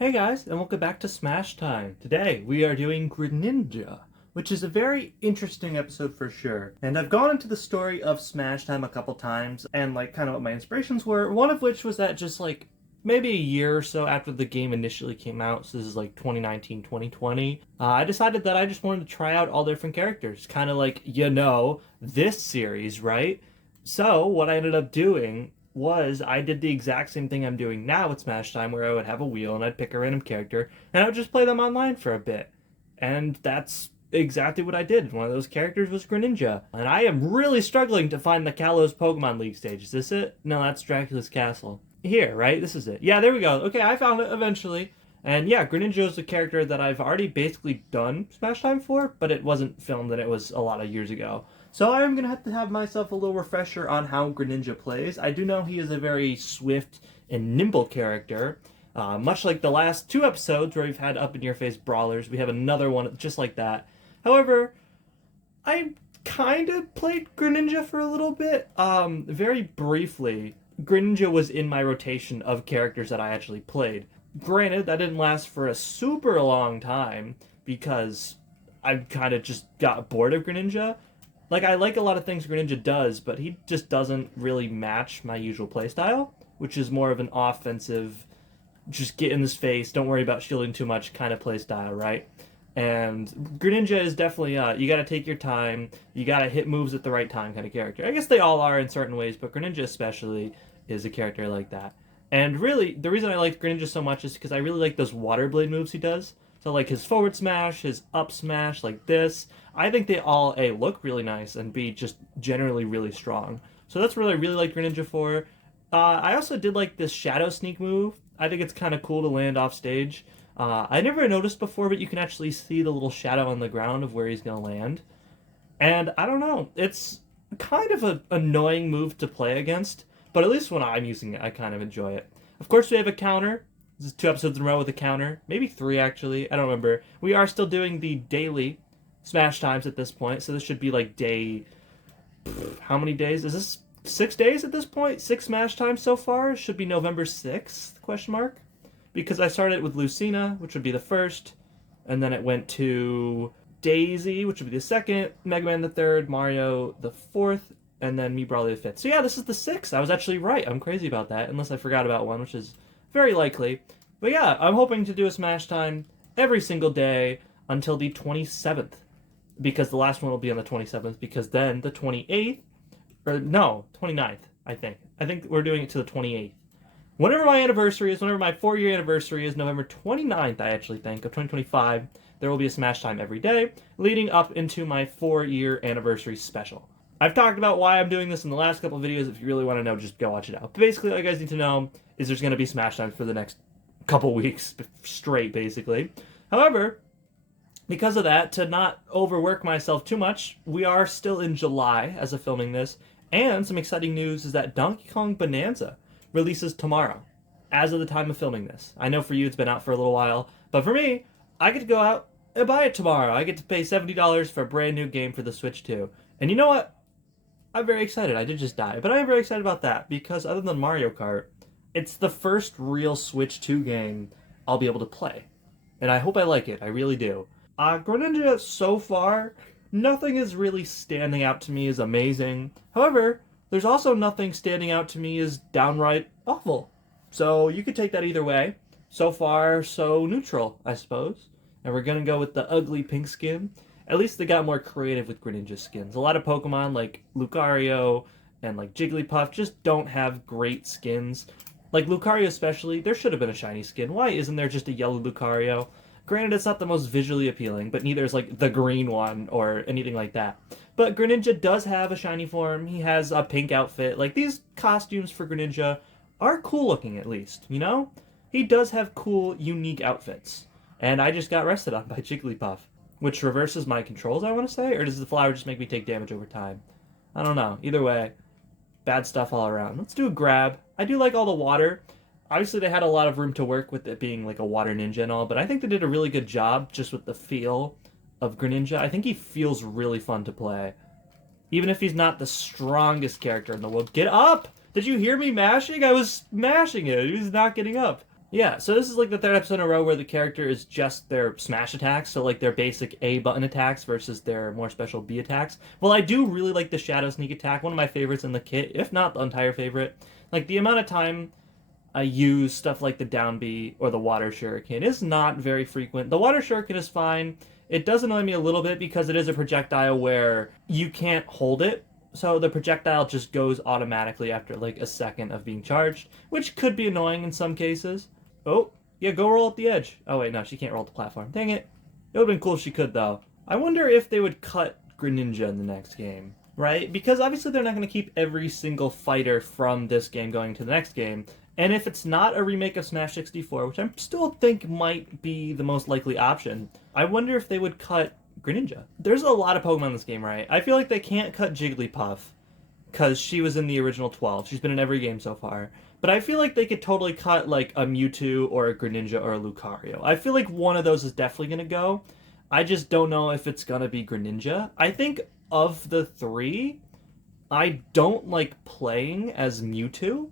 Hey guys, and welcome back to Smash Time. Today we are doing Greninja, which is a very interesting episode for sure. And I've gone into the story of Smash Time a couple times and kind of what my inspirations were. One of which was that just maybe a year or so after the game initially came out, so this is 2019, 2020, I decided that I just wanted to try out all different characters. Kind of this series, right? So what I ended up doing was I did the exact same thing I'm doing now with Smash Time, where I would have a wheel and I'd pick a random character and I would just play them online for a bit. And that's exactly what I did. One of those characters was Greninja. And I am really struggling to find the Kalos Pokemon League stage. Is this it? No, that's Dracula's Castle. Here, right? This is it. Yeah, there we go. Okay, I found it eventually. And yeah, Greninja is a character that I've already basically done Smash Time for, but it wasn't filmed and it was a lot of years ago. So I'm going to have myself a little refresher on how Greninja plays. I do know he is a very swift and nimble character. Much like the last two episodes where we've had up-in-your-face brawlers, we have another one just like that. However, I kind of played Greninja for a little bit. Very briefly, Greninja was in my rotation of characters that I actually played. Granted, that didn't last for a super long time because I kind of just got bored of Greninja. I like a lot of things Greninja does, but he just doesn't really match my usual playstyle, which is more of an offensive, just get in his face, don't worry about shielding too much kind of playstyle, right? And Greninja is definitely, you gotta take your time, you gotta hit moves at the right time kind of character. I guess they all are in certain ways, but Greninja especially is a character like that. And really, the reason I like Greninja so much is because I really like those water blade moves he does. So his forward smash, his up smash, like this. I think they all A, look really nice, and B, just generally really strong. So that's what I really like Greninja for. I also did like this shadow sneak move. I think it's kind of cool to land off stage. I never noticed before, but you can actually see the little shadow on the ground of where he's going to land. And I don't know, it's kind of an annoying move to play against, but at least when I'm using it, I kind of enjoy it. Of course, we have a counter. This is 2 episodes in a row with a counter. Maybe 3, actually. I don't remember. We are still doing the daily Smash Times at this point, so this should be day... How many days? Is this 6 days at this point? 6 Smash Times so far? Should be November 6th, question mark? Because I started with Lucina, which would be the first, and then it went to Daisy, which would be the second, Mega Man the third, Mario the fourth, and then me Brawley the fifth. So yeah, this is the 6th. I was actually right. I'm crazy about that, unless I forgot about one, which is very likely. But yeah, I'm hoping to do a Smash Time every single day until the 27th. Because the last one will be on the 27th, because then the 28th, or no, 29th, I think. I think we're doing it to the 28th. Whenever my anniversary is, whenever my 4-year anniversary is, November 29th, I actually think, of 2025, there will be a Smash Time every day, leading up into my 4-year anniversary special. I've talked about why I'm doing this in the last couple of videos. If you really want to know, just go watch it out. But basically, all you guys need to know is there's going to be Smash Time for the next couple weeks straight, basically. However, because of that, to not overwork myself too much, we are still in July as of filming this, and some exciting news is that Donkey Kong Bonanza releases tomorrow, as of the time of filming this. I know for you it's been out for a little while, but for me, I get to go out and buy it tomorrow. I get to pay $70 for a brand new game for the Switch 2. And you know what? I'm very excited. I did just die, but I'm very excited about that, because other than Mario Kart, it's the first real Switch 2 game I'll be able to play. And I hope I like it. I really do. Greninja, so far, nothing is really standing out to me as amazing. However, there's also nothing standing out to me as downright awful. So you could take that either way. So far, so neutral, I suppose. And we're gonna go with the ugly pink skin. At least they got more creative with Greninja skins. A lot of Pokemon like Lucario and Jigglypuff just don't have great skins. Lucario especially, there should have been a shiny skin. Why isn't there just a yellow Lucario? Granted, it's not the most visually appealing, but neither is the green one or anything like that. But Greninja does have a shiny form. He has a pink outfit. These costumes for Greninja are cool looking, at least, you know? He does have cool, unique outfits. And I just got rested on by Jigglypuff, which reverses my controls, I want to say? Or does the flower just make me take damage over time? I don't know. Either way, bad stuff all around. Let's do a grab. I do like all the water. Obviously, they had a lot of room to work with it being a water ninja and all, but I think they did a really good job just with the feel of Greninja. I think he feels really fun to play. Even if he's not the strongest character in the world. Get up! Did you hear me mashing? I was mashing it. He was not getting up. Yeah, so this is like the third episode in a row where the character is just their smash attacks, so like their basic A button attacks versus their more special B attacks. Well, I do really like the Shadow Sneak attack, one of my favorites in the kit, if not the entire favorite. Like the amount of time I use stuff like the down B or the water shuriken is not very frequent. The water shuriken is fine. It does annoy me a little bit because it is a projectile where you can't hold it. So the projectile just goes automatically after like a second of being charged, which could be annoying in some cases. Oh, yeah, go roll at the edge. Oh wait, no, she can't roll at the platform. Dang it. It would have been cool if she could though. I wonder if they would cut Greninja in the next game, right? Because obviously they're not going to keep every single fighter from this game going to the next game. And if it's not a remake of Smash 64, which I still think might be the most likely option, I wonder if they would cut Greninja. There's a lot of Pokemon in this game, right? I feel like they can't cut Jigglypuff because she was in the original 12. She's been in every game so far. But I feel like they could totally cut like a Mewtwo or a Greninja or a Lucario. I feel like one of those is definitely going to go. I just don't know if it's going to be Greninja. I think of the three, I don't like playing as Mewtwo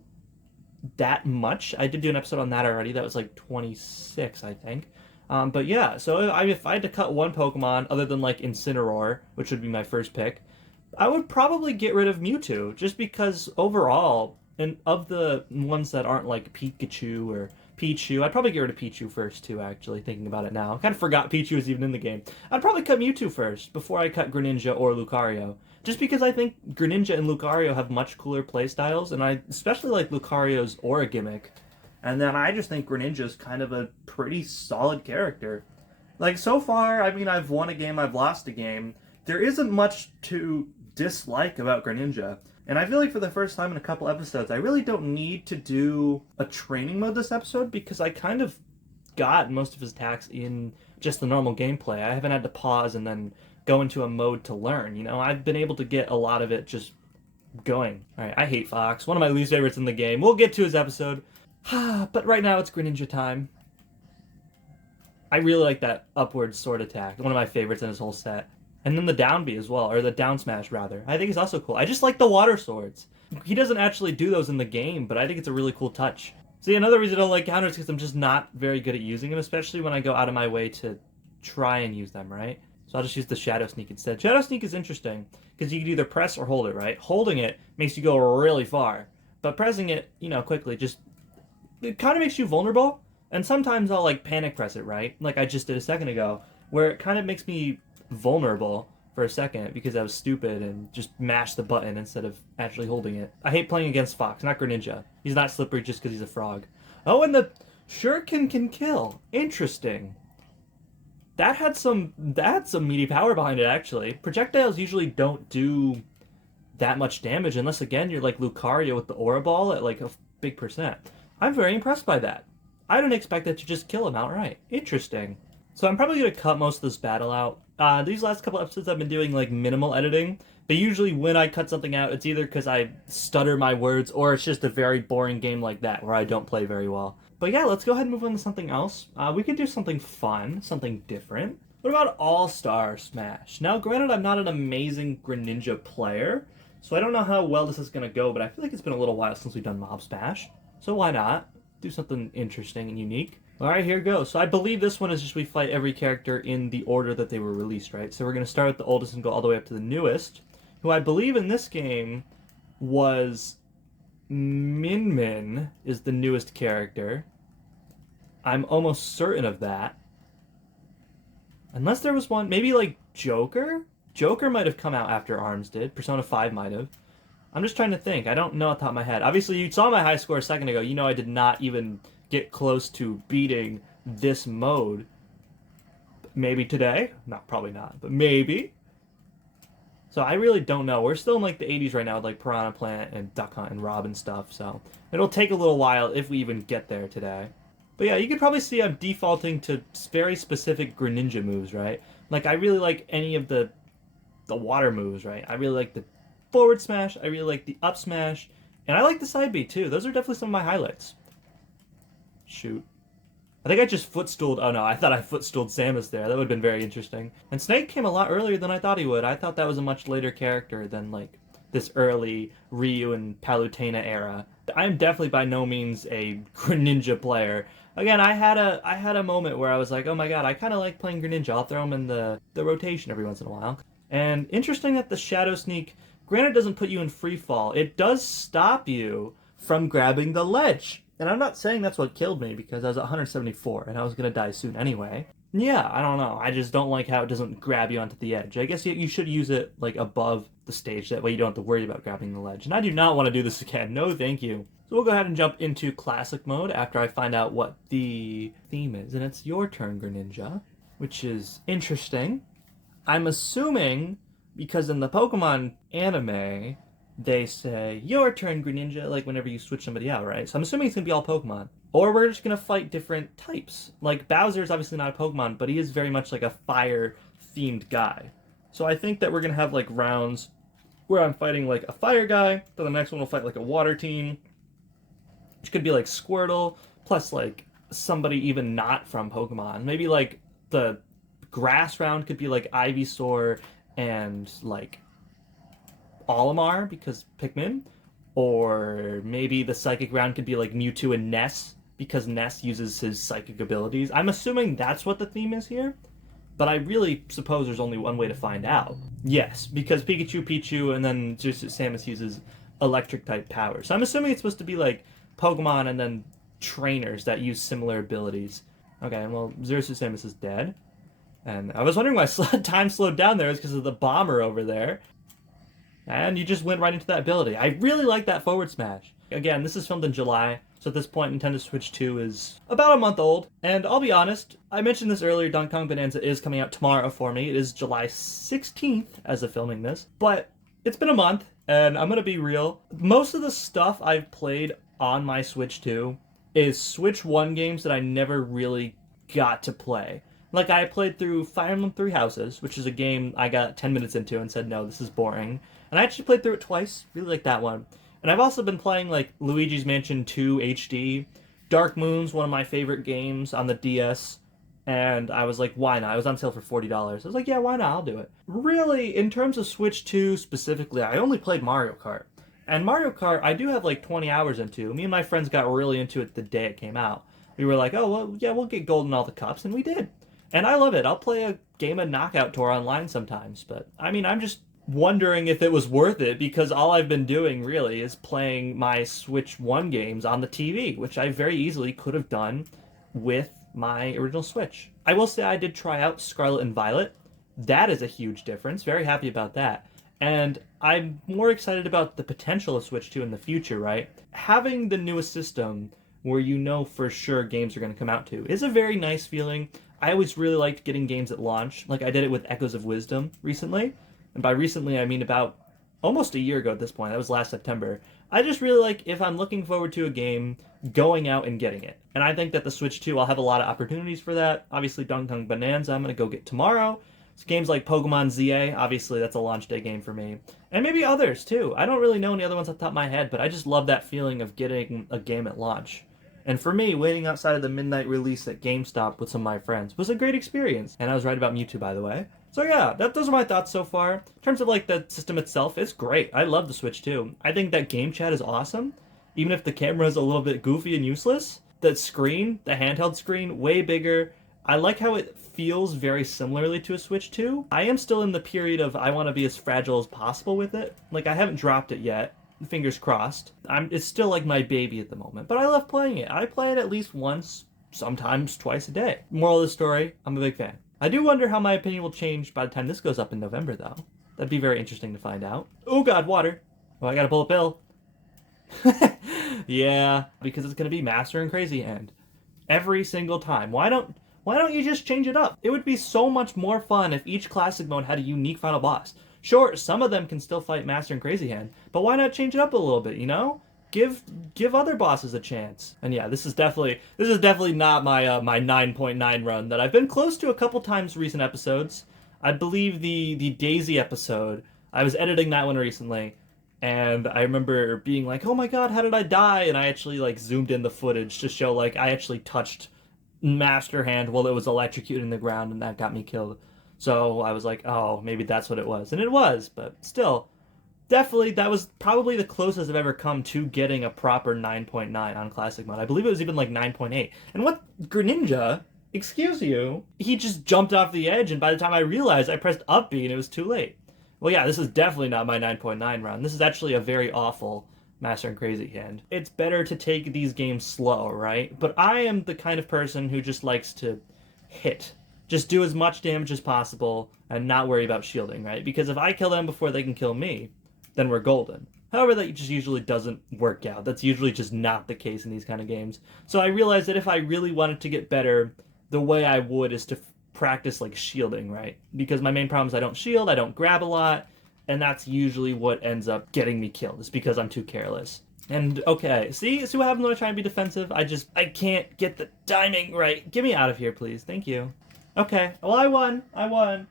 that much. I did do an episode on that already. That was like 26, I think. But yeah, so if I had to cut one Pokemon other than like Incineroar, which would be my first pick, I would probably get rid of Mewtwo just because overall, and of the ones that aren't like Pikachu or Pichu, I'd probably get rid of Pichu first too, actually, thinking about it now. I kind of forgot Pichu was even in the game. I'd probably cut Mewtwo first before I cut Greninja or Lucario. Just because I think Greninja and Lucario have much cooler playstyles, and I especially like Lucario's aura gimmick. And then I just think Greninja's kind of a pretty solid character. Like, so far, I mean, I've won a game, I've lost a game. There isn't much to dislike about Greninja. And I feel like for the first time in a couple episodes, I really don't need to do a training mode this episode because I kind of got most of his attacks in just the normal gameplay. I haven't had to pause and then go into a mode to learn. You know, I've been able to get a lot of it just going. All right, I hate Fox. One of my least favorites in the game. We'll get to his episode. But right now it's Greninja time. I really like that upward sword attack. One of my favorites in his whole set. And then the down B as well, or the down smash rather. I think it's also cool. I just like the water swords. He doesn't actually do those in the game, but I think it's a really cool touch. See, another reason I don't like counters is because I'm just not very good at using them, especially when I go out of my way to try and use them, right? So I'll just use the Shadow Sneak instead. Shadow Sneak is interesting because you can either press or hold it, right? Holding it makes you go really far, but pressing it, you know, quickly just it kind of makes you vulnerable. And sometimes I'll like panic press it, right? Like I just did a second ago, where it kind of makes me vulnerable for a second because I was stupid and just mashed the button instead of actually holding it. I hate playing against Fox, not Greninja. He's not slippery just because he's a frog. Oh, and the Shuriken can kill. Interesting. That had some meaty power behind it, actually. Projectiles usually don't do that much damage unless, again, you're like Lucario with the Aura Ball at like a big percent. I'm very impressed by that. I didn't expect it to just kill him outright. Interesting. So I'm probably going to cut most of this battle out. These last couple episodes I've been doing like minimal editing, but usually when I cut something out, it's either because I stutter my words or it's just a very boring game like that where I don't play very well. But yeah, let's go ahead and move on to something else. We could do something fun, something different. What about All-Star Smash? Now, granted, I'm not an amazing Greninja player, so I don't know how well this is going to go, but I feel like it's been a little while since we've done Mob Smash. So why not? Do something interesting and unique. Alright, here goes. So I believe this one is just we fight every character in the order that they were released, right? So we're going to start with the oldest and go all the way up to the newest, who I believe in this game was Min Min is the newest character. I'm almost certain of that. Unless there was one, maybe like Joker? Joker might have come out after ARMS did. Persona 5 might have. I'm just trying to think. I don't know off the top of my head. Obviously, you saw my high score a second ago. You know I did not even get close to beating this mode. Maybe today? No, probably not. But maybe. So I really don't know. We're still in like the 80s right now with like Piranha Plant and Duck Hunt and Rob and stuff. So it'll take a little while if we even get there today. But yeah, you can probably see I'm defaulting to very specific Greninja moves, right? Like I really like any of the water moves, right? I really like the forward smash. I really like the up smash. And I like the side B too. Those are definitely some of my highlights. Shoot. I think I just footstooled... Oh no, I thought I footstooled Samus there. That would have been very interesting. And Snake came a lot earlier than I thought he would. I thought that was a much later character than, like, this early Ryu and Palutena era. I'm definitely by no means a Greninja player. Again, I had a moment where I was like, oh my god, I kind of like playing Greninja. I'll throw him in the rotation every once in a while. And interesting that the Shadow Sneak, granted, doesn't put you in free fall. It does stop you from grabbing the ledge. And I'm not saying that's what killed me because I was at 174 and I was gonna die soon anyway. Yeah, I don't know. I just don't like how it doesn't grab you onto the edge. I guess you should use it like above the stage. That way you don't have to worry about grabbing the ledge. And I do not want to do this again. No, thank you. So we'll go ahead and jump into classic mode after I find out what the theme is. And it's your turn, Greninja, which is interesting. I'm assuming because in the Pokemon anime, they say, your turn, Greninja, like whenever you switch somebody out, right? So I'm assuming it's going to be all Pokemon. Or we're just going to fight different types. Like, Bowser's obviously not a Pokemon, but he is very much like a fire-themed guy. So I think that we're going to have, like, rounds where I'm fighting, like, a fire guy, then the next one will fight, like, a water team, which could be, like, Squirtle, plus, like, somebody even not from Pokemon. Maybe, like, the grass round could be, like, Ivysaur and, like, Olimar, because Pikmin. Or maybe the psychic round could be, like, Mewtwo and Ness, because Ness uses his psychic abilities. I'm assuming that's what the theme is here, but I really suppose there's only one way to find out. Yes, because Pikachu, Pichu, and then Samus uses electric-type power. So I'm assuming it's supposed to be, like, Pokemon and then trainers that use similar abilities. Okay, well, Samus is dead. And I was wondering why time slowed down there is because of the bomber over there. And you just went right into that ability. I really like that forward smash. Again, this is filmed in July, so at this point Nintendo Switch 2 is about a month old. And I'll be honest, I mentioned this earlier, Donkey Kong Bonanza is coming out tomorrow for me. It is July 16th as of filming this. But it's been a month, and I'm gonna be real. Most of the stuff I've played on my Switch 2 is Switch 1 games that I never really got to play. Like, I played through Fire Emblem Three Houses, which is a game I got 10 minutes into and said, no, this is boring. And I actually played through it twice. Really like that one. And I've also been playing, like, Luigi's Mansion 2 HD. Dark Moon's one of my favorite games on the DS. And I was like, why not? It was on sale for $40. I was like, yeah, why not? I'll do it. Really, in terms of Switch 2 specifically, I only played Mario Kart. And Mario Kart, I do have, like, 20 hours into. Me and my friends got really into it the day it came out. We were like, oh, well, yeah, we'll get gold in all the cups. And we did. And I love it. I'll play a game of Knockout Tour online sometimes. But, I mean, I'm just wondering if it was worth it, because all I've been doing really is playing my Switch 1 games on the TV, which I very easily could have done with my original Switch. I will say I did try out Scarlet and Violet. That is a huge difference. Very happy about that. And I'm more excited about the potential of Switch 2 in the future, right? Having the newest system where you know for sure games are going to come out to is a very nice feeling. I always really liked getting games at launch. Like, I did it with Echoes of Wisdom recently. And by recently, I mean about almost a year ago at this point. That was last September. I just really like, if I'm looking forward to a game, going out and getting it. And I think that the Switch 2, I'll have a lot of opportunities for that. Obviously, Donkey Kong Bonanza, I'm going to go get tomorrow. It's games like Pokemon ZA, obviously that's a launch day game for me. And maybe others, too. I don't really know any other ones off the top of my head, but I just love that feeling of getting a game at launch. And for me, waiting outside of the midnight release at GameStop with some of my friends was a great experience. And I was right about Mewtwo, by the way. So yeah, those are my thoughts so far. In terms of, like, the system itself, it's great. I love the Switch 2. I think that game chat is awesome. Even if the camera is a little bit goofy and useless, the screen, the handheld screen, way bigger. I like how it feels very similarly to a Switch 2. I am still in the period of I want to be as fragile as possible with it. Like, I haven't dropped it yet. Fingers crossed. It's still like my baby at the moment, but I love playing it. I play it at least once, sometimes twice a day. Moral of the story, I'm a big fan. I do wonder how my opinion will change by the time this goes up in November, though. That'd be very interesting to find out. Oh god, water. Oh, I got a bullet bill. Yeah, because it's gonna be Master and Crazy Hand every single time. Why don't you just change it up? It would be so much more fun if each classic mode had a unique final boss. Sure, some of them can still fight Master and Crazy Hand, but why not change it up a little bit, you know? Give other bosses a chance. And yeah, this is definitely not my my 9.9 run that I've been close to a couple times recent episodes. I believe the Daisy episode, I was editing that one recently, and I remember being like, "Oh my god, how did I die?" And I actually, like, zoomed in the footage to show, like, I actually touched Master Hand while it was electrocuted in the ground, and that got me killed. So I was like, oh, maybe that's what it was. And it was, but still, definitely, that was probably the closest I've ever come to getting a proper 9.9 on Classic Mode. I believe it was even like 9.8. And what Greninja, excuse you, he just jumped off the edge, and by the time I realized, I pressed up B and it was too late. Well, yeah, this is definitely not my 9.9 run. This is actually a very awful Master and Crazy hand. It's better to take these games slow, right? But I am the kind of person who just likes to hit. Just do as much damage as possible and not worry about shielding, right? Because if I kill them before they can kill me, then we're golden. However, that just usually doesn't work out. That's usually just not the case in these kind of games. So I realized that if I really wanted to get better, the way I would is to practice like shielding, right? Because my main problem is I don't shield, I don't grab a lot, and that's usually what ends up getting me killed. It's because I'm too careless. And okay, see what happens when I try and be defensive? I can't get the timing right. Get me out of here, please. Thank you. Okay, well I won.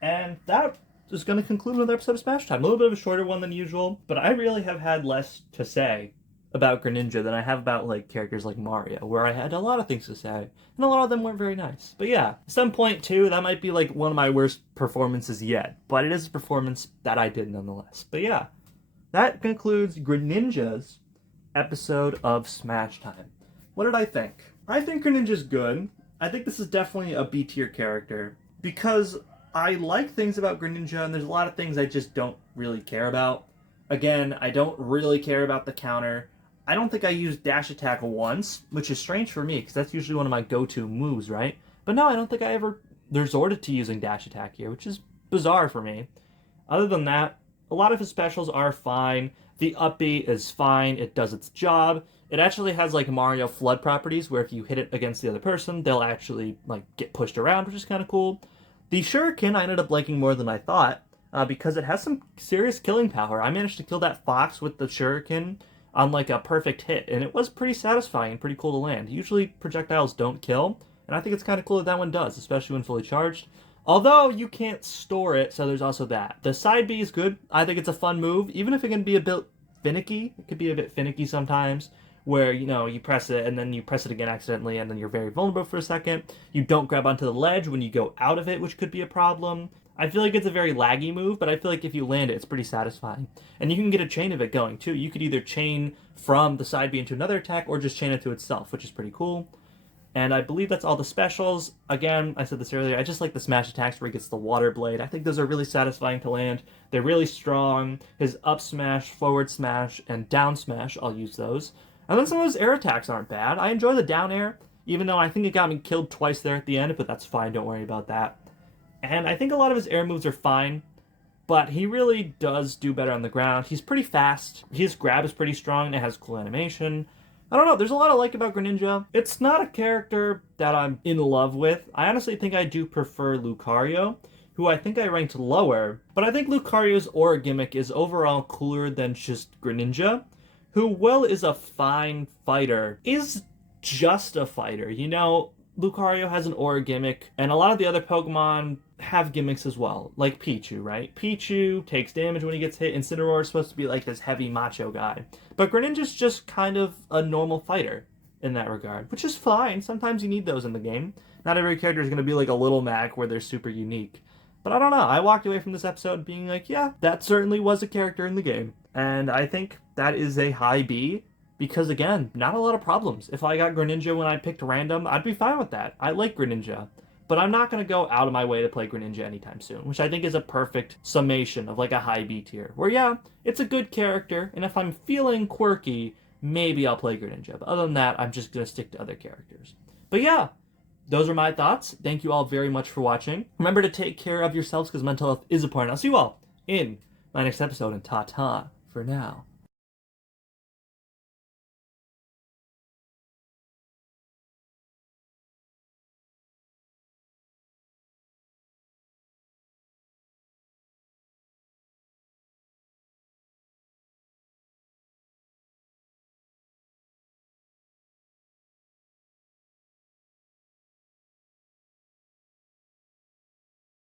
And that is going to conclude another episode of Smash Time. A little bit of a shorter one than usual, but I really have had less to say about Greninja than I have about like characters like Mario, where I had a lot of things to say, and a lot of them weren't very nice. But yeah, 7.2, that might be like one of my worst performances yet, but it is a performance that I did nonetheless. But yeah, that concludes Greninja's episode of Smash Time. What did I think? I think Greninja's good. I think this is definitely a B tier character, because I like things about Greninja, and there's a lot of things I just don't really care about. Again, I don't really care about the counter. I don't think I used dash attack once, which is strange for me, because that's usually one of my go-to moves, right? But no, I don't think I ever resorted to using dash attack here, which is bizarre for me. Other than that, a lot of his specials are fine. The up B is fine. It does its job. It actually has like Mario Flood properties, where if you hit it against the other person, they'll actually like get pushed around, which is kind of cool. The Shuriken I ended up liking more than I thought, because it has some serious killing power. I managed to kill that fox with the Shuriken on like a perfect hit, and it was pretty satisfying and pretty cool to land. Usually projectiles don't kill, and I think it's kind of cool that that one does, especially when fully charged. Although you can't store it, so there's also that. The side B is good. I think it's a fun move, even if it can be a bit finicky. It could be a bit finicky sometimes, where, you know, you press it and then you press it again accidentally and then you're very vulnerable for a second. You don't grab onto the ledge when you go out of it, which could be a problem. I feel like it's a very laggy move, but I feel like if you land it, it's pretty satisfying. And you can get a chain of it going, too. You could either chain from the side B into another attack or just chain it to itself, which is pretty cool. And I believe that's all the specials. Again, I said this earlier, I just like the smash attacks where he gets the water blade. I think those are really satisfying to land. They're really strong. His up smash, forward smash, and down smash, I'll use those. And then some of his air attacks aren't bad. I enjoy the down air, even though I think it got me killed twice there at the end, but that's fine, don't worry about that. And I think a lot of his air moves are fine, but he really does do better on the ground. He's pretty fast. His grab is pretty strong, and it has cool animation. I don't know, there's a lot I like about Greninja. It's not a character that I'm in love with. I honestly think I do prefer Lucario, who I think I ranked lower, but I think Lucario's aura gimmick is overall cooler than just Greninja, who, while is a fine fighter, is just a fighter. You know, Lucario has an aura gimmick, and a lot of the other Pokemon have gimmicks as well, like Pichu, right? Pichu takes damage when he gets hit. Incineroar is supposed to be like this heavy macho guy. But Greninja's just kind of a normal fighter in that regard, which is fine. Sometimes you need those in the game. Not every character is going to be like a Little Mac where they're super unique. But I don't know. I walked away from this episode being like, yeah, that certainly was a character in the game. And I think that is a high B. Because, again, not a lot of problems. If I got Greninja when I picked random, I'd be fine with that. I like Greninja. But I'm not going to go out of my way to play Greninja anytime soon, which I think is a perfect summation of, like, a high B tier. Where, yeah, it's a good character, and if I'm feeling quirky, maybe I'll play Greninja. But other than that, I'm just going to stick to other characters. But, yeah, those are my thoughts. Thank you all very much for watching. Remember to take care of yourselves, because mental health is important. I'll see you all in my next episode, and ta-ta for now.